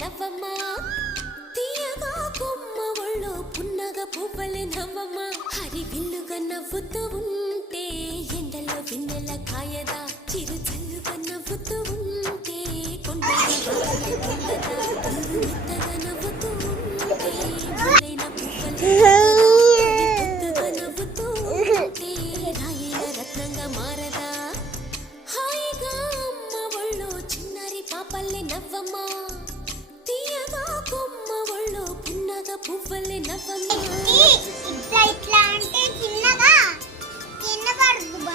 నవ్వమ్మ తీయగా కొమ్మ ఒళ్ళో పున్నగ పువ్వలే నవ్వమ్మ హరి విల్లుగా నవ్వుతూ ఉంటే ఎండలో వెన్నెల కాయదా చిరు చల్లుగా నవ్వుతూ ఉంటే కొండగా నవ్వుతూ ఉంటే ములైన పువ్వలే పొద్దుగా నవ్వుతూ ఉంటే రాయిన రత్నంగా మారదా హాయిగా అమ్మ ఒళ్ళో చిన్నారి పాపల్లే నవ్వమ్మ తీయగా కొమ్మ ఒళ్ళో పున్నగ పువ్వలే నవ్వమ్మ ఇట్లా అంటే చిన్నగా కింద పడుతుంది.